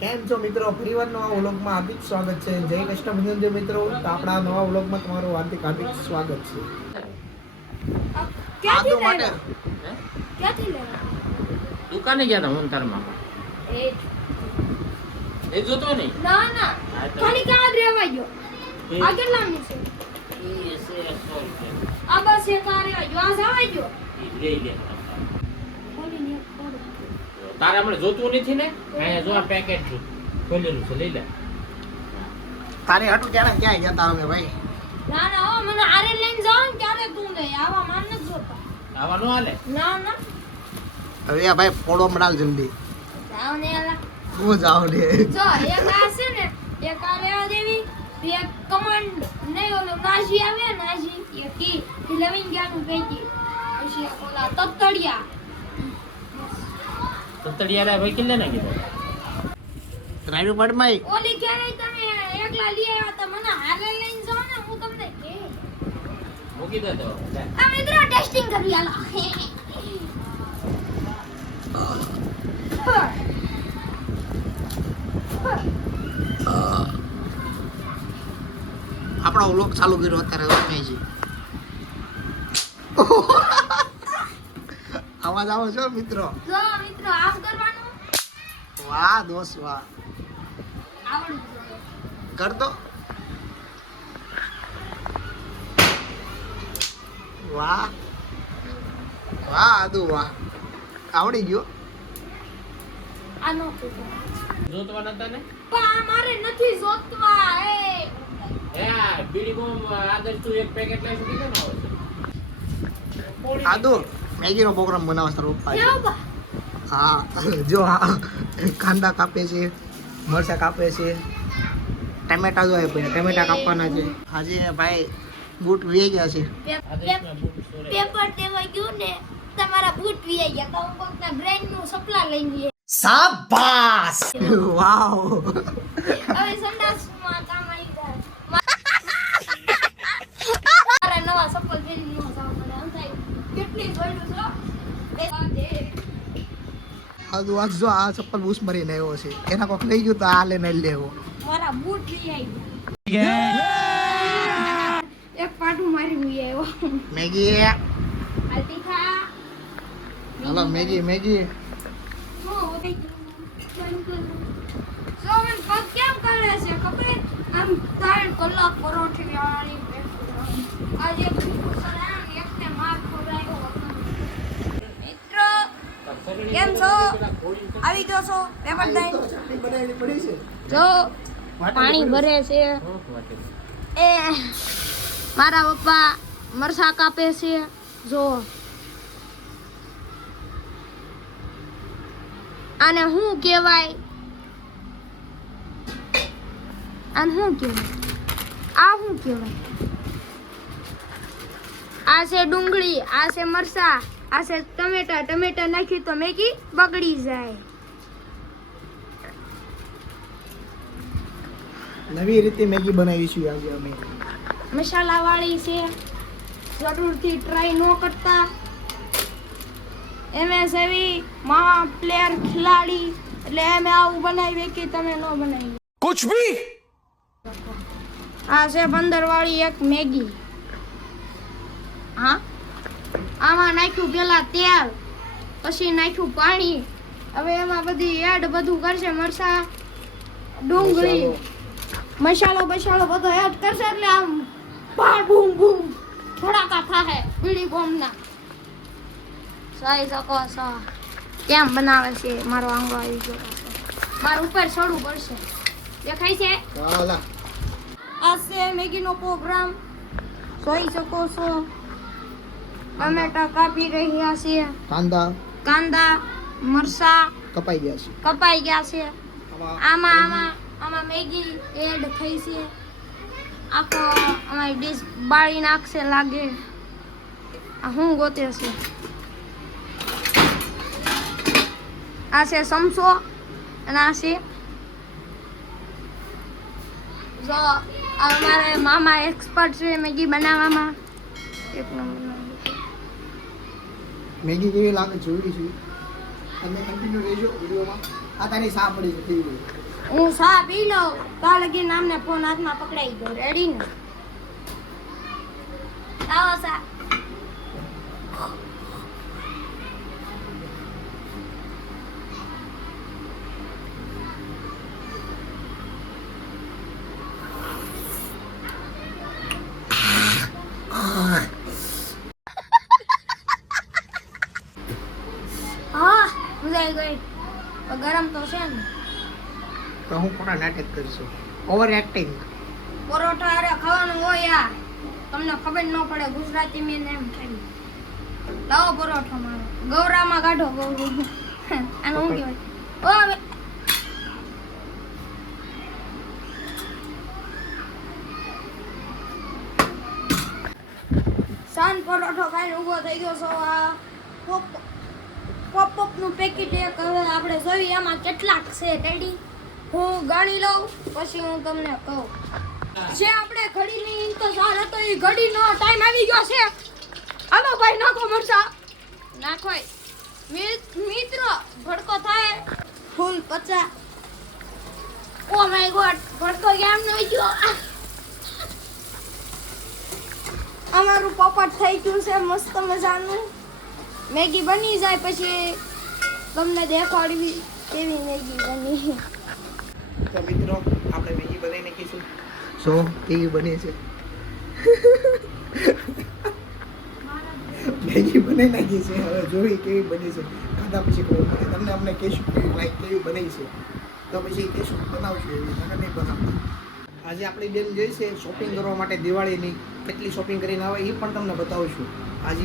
કેમ છો મિત્રો? ફરીવાર નવા વ્લોગમાં હાર્દિક સ્વાગત છે. જય કૃષ્ણ મિત્રો. તો આપણા નવા વ્લોગમાં તમારું હાર્દિક સ્વાગત છે. ક્યાંથી માટે લેવા? દુકાને ગયા હતા મોનતારમાં. એ જોતો નહીં. ના ખાલી કાર્ડ રેવા ગયો. આ કેટલાનું છે? એ છે 100 રૂપિયા. આ બસ એક આ રેવા ગયો. આ જવા ગયો. લઈ લે. ખોલીને એક ખોલો. તારે હમણાં જોતું નથી ને? અહીંયા જો આ પેકેટ છે. ખોલેલું છે, લઈ લે. તારે હાટું ક્યાં જતા અમે ભાઈ? ના હો મને આરે લઈને જાવ ને ત્યારે તું નહીં આવા માન ન જોતા. આવા નો હાલે. ના હવે આ ભાઈ પોડો મડાલ જલ્દી. જાવ ને આલા. હું જાવ ને. જો એક આ છે ને એક આ રેવા દેવી એક કમાન્ડ નહીં ઓલો નાજી આવે નાજી એ કી લવિંગ ગાનું પેકી પછી ઓલા તતડિયા તતડિયા ભાઈ કેટલે ના કીધું? ડ્રાઈવર પડમાં ઓલી ક્યારે તમે એકલા લઈ આવ્યા તો મને હારે લઈને જાવ ને હું તમને કે મૂકી દે તો. આ મિત્રો ટેસ્ટિંગ કરી આલા આપણો વ્લોગ ચાલુ કર્યો અત્યારે અમે છે. અવાજ આવે છે મિત્રો? જો મિત્રો આમ કરવાનું વાહ દોસ્ત વાહ. આવડું જોઈએ કર દો. વાહ વાહ આદુ વાહ. આવડી ગયો. આનો જોતવા નતા ને? પણ આ મારે નથી જોતવા એ હે આ બીડી બોમ આદર્શ તું એક પેકેટ લઈ શકે ને આવે છે. આદુ મેગીનો પ્રોગ્રામ બનાવવા તારો પપ્પા. કેવો બા હા જો આ કાંદા કાપે છે, મરચાં કાપે છે, ટમેટા જો ટમેટા કાપવાના છે. આજે ભાઈ બૂટ વી ગયા છે. આદર્શના બૂટ સોરે. પેપર દેવા ગયું ને તમારા બૂટ વી ગયા તો હું કોકના બ્રેન્ડ નું સપ્લા લઈને શાબાશ વાવ. હવે સંડાસમાં કામ આવી જાય મારા નવા ચપ્પલ પહેરીને નો જાવ મને આમ થાય કેટલી જોડું છો આદુ આજ જો આ ચપ્પલ બૂસ મરીને આવ્યો છે. એના કોક લઈ ગયું તો આ લઈને લેવો. મારા બૂટ લઈ આવી ગયા એક પાટું મારી લઈ આવ્યો મેગી આલતી ખા હાલો મેગી સો મને પગ કેમ કરે છે ખબર આમ 3 કલાક પરોઠી વાળી આજે સલામ એકને માર ખવડાયો મિત્રો કેમ છો આવી ગયો છો પેપર દઈ બનાવેલી પડી છે. જો પાણી ભરે છે એ મારા પપ્પા મરસા કાપે છે જો આને શું કહેવાય આ શું કહેવાય આ છે ડુંગળી આ છે મરસા આ છે ટમેટા નાખી તો મેગી બગડી જાય નવી રીતે મેગી બનાવીશું આજે અમે. મસાલા વાળી છે જરૂરથી ટ્રાય ન કરતા MS એવી મહા પ્લેયર ખિલાડી એટલે અમે આવું બનાવીએ કે તમે ન બનાવી कुछ भी આ છે 15 વાળી એક મેગી હા આમાં નાખ્યું પેલા તેલ પછી નાખ્યું પાણી હવે એમાં બધી એડ બધું કરશે મરચા ડુંગળી મસાલો બધો એડ કરશે એટલે આમ બૂમ બૂમ ધડાકા થાહે બીડી બોમ્બના સહી શકો છો કેમ બનાવે છે મારો આંગળો આવી ગયો માર ઉપર છોડવું પડશે દેખાય છે હાલા આ છે મેગીનો પ્રોગ્રામ જોઈ શકો છો ટમેટા કાપી રહ્યા છે કાંદા મરસા કપાઈ ગયા છે. કપાઈ ગયા છે આમાં મેગી એડ થઈ છે આખો અમારી ડીશ બાળી નાખશે લાગે આ હું ગોતે છે આ છે સમસો અને આ છે જો અમારે મામા એક્સપર્ટ છે મેગી બનાવવામાં એક નંબર મેગી કેવી લાગે જોઈ છે. તમે કન્ટિન્યુ રહેજો વિડીયોમાં. આ તારી સા પડી છે થઈ ગઈ. હું સા પી લઉં ત્યાં લગી નામને ફોન હાથમાં પકડાઈ ગયો રેડી ને આવો સા હા મજા આવી ગઈ પણ ગરમ તો છે ને તો હું પૂરા નાટક કરીશું ઓવર એક્ટિંગ. પરોઠા અરે ખાવાનું હોય યાર તમને ખબર ન પડે ગુજરાતી મેં એમ થાય લાવો પરોઠો મારો ગૌરામાં કાઢો ગૌરું આનું શું કહેવાય ઓ સાન પરોઠો ખાઈને ઊભો થઈ ગયો છો આ પોપ નું પેકેટ એક હવે આપણે જોઈએ આમાં કેટલાક છે ટેડી હું ગણી લઉં પછી હું તમને કહું જે આપણે ઘડીની ઇંતજાર હતો એ ઘડીનો ટાઈમ આવી ગયો છે હાલો ભાઈ નાખો મરચા નાખો મિત્રો ભડકો થાય ફૂલ 50 ઓ માય ગોડ ભડકો કેમ ન ગયો અમારું પોપટ થઈ ગયું છે મસ્ત મજાનું મેગી બની જાય પછી તમને દેખાડવી કેવી મેગી બની તો મિત્રો આપણે મેગી બનાવી નાખીશું. સો કેવી બની છે મેગી બનાવી નાખી છે. હવે જોઈ કેવી બની છે ખાધા પછી ખબર પડે તમને. અમને કહેશું કેવી લાઈક કેવી બની છે તો પછી કહેશું બનાવશું એવી નકર નહીં બનાવતા. આજે આપણી બેન જઈ છે શોપિંગ કરવા માટે દિવાળીની કેટલી શોપિંગ કરીને આવે એ પણ તમને બતાવશું. આજે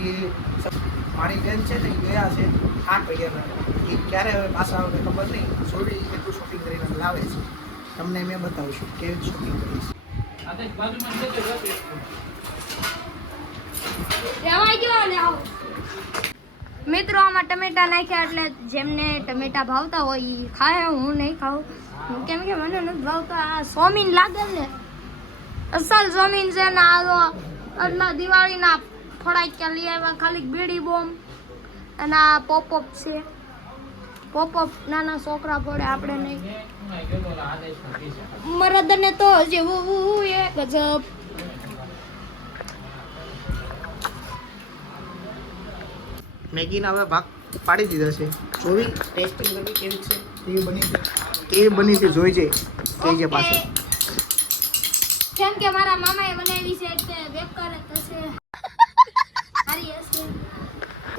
મારી બેન છે ને એ ગયા છે 8 વાગ્યાના. એ ક્યારે હવે પાછા આવે ખબર નહીં. જોડી કેટલું શોપિંગ કરીને લાવે છે તમને મેં બતાવશું કેવી શોપિંગ કરી છે. આદેશ બાજુમાં છે તો જતી. લેવાઈ ગયો લે આવો મિત્રો આમાં ટમેટા નાખ્યા એટલે જેમને ટમેટા ભાવતા હોય એ ખાય હું નહીં ખાઉં કેમ કે મને નથી ભાવતા આ સોમીન લાગે ને અસલ સોમીન છે ને આ આજના દિવાળીના ફટાક્યા લઈ આવ્યા ખાલી બીડી બોમ્બ અને આ પોપઅપ છે પોપઅપ નાના છોકરા પડે આપણે નહીં મરદને તો જેવું એ ગજબ મેગીના હવે ભાગ પાડી દીધા છે. જોવી ટેસ્ટિંગ કરવી કેવી છે કેવી બની છે જોઈ છે કહેજે પાછું. કેમ કે મારા મામાએ બનાવી છે એટલે બેકાર જ થશે સારી હશે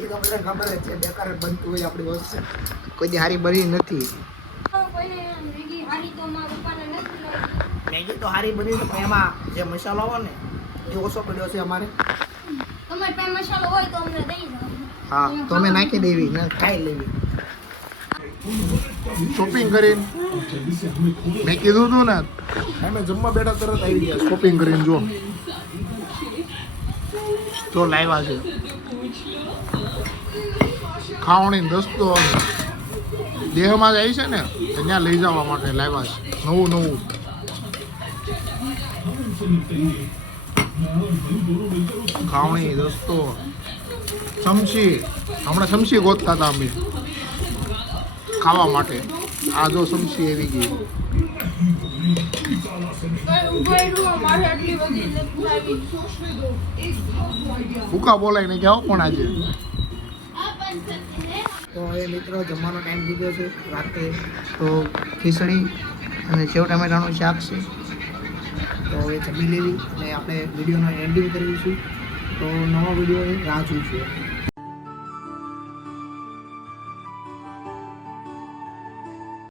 એ તો બધાને ખબર જ છે બેકાર જ બનતું હોય આપણી વસ્તુ. કોઈ દી હારી બની નથી. કોઈને મેગી હારી તો મારા પપ્પાને નથી લાગી મેગી તો હારી બની છે પણ એમાં જે મસાલો હોય ને એ ઓછો પડ્યો છે અમારે. તમારે પાસે મસાલો હોય તો અમને દઈ દો હા તો અમે નાખી દેવી ને ખાઈ લેવી. શોપિંગ કરીને મેં કીધું હતું ને અમે જમવા બેઠા તરત આવી ગયા શોપિંગ કરીને. જો લાવ્યા છે ખાવણી દસ્તો દેહમાં જાય છે ને ત્યાં લઈ જવા માટે લાવ્યા છે નવું નવું. ખાવણી દસ્તો ચમચી હમણાં ચમચી ગોતતા હતા અમે ખાવા માટે. આ જો ચમચી આવી ગઈ. ભૂકા બોલાય ને ક્યાં પણ આજે તો હવે મિત્રો જમવાનો ટાઈમ થઈ ગયો છે રાત્રે. તો ખીચડી અને સેવ ટામેટાનું શાક છે. તો હવે જમી લેવી અને આપણે વિડીયોનો એન્ડિંગ કરીશું. તો નવા વિડીયો રાહ જોઈશું.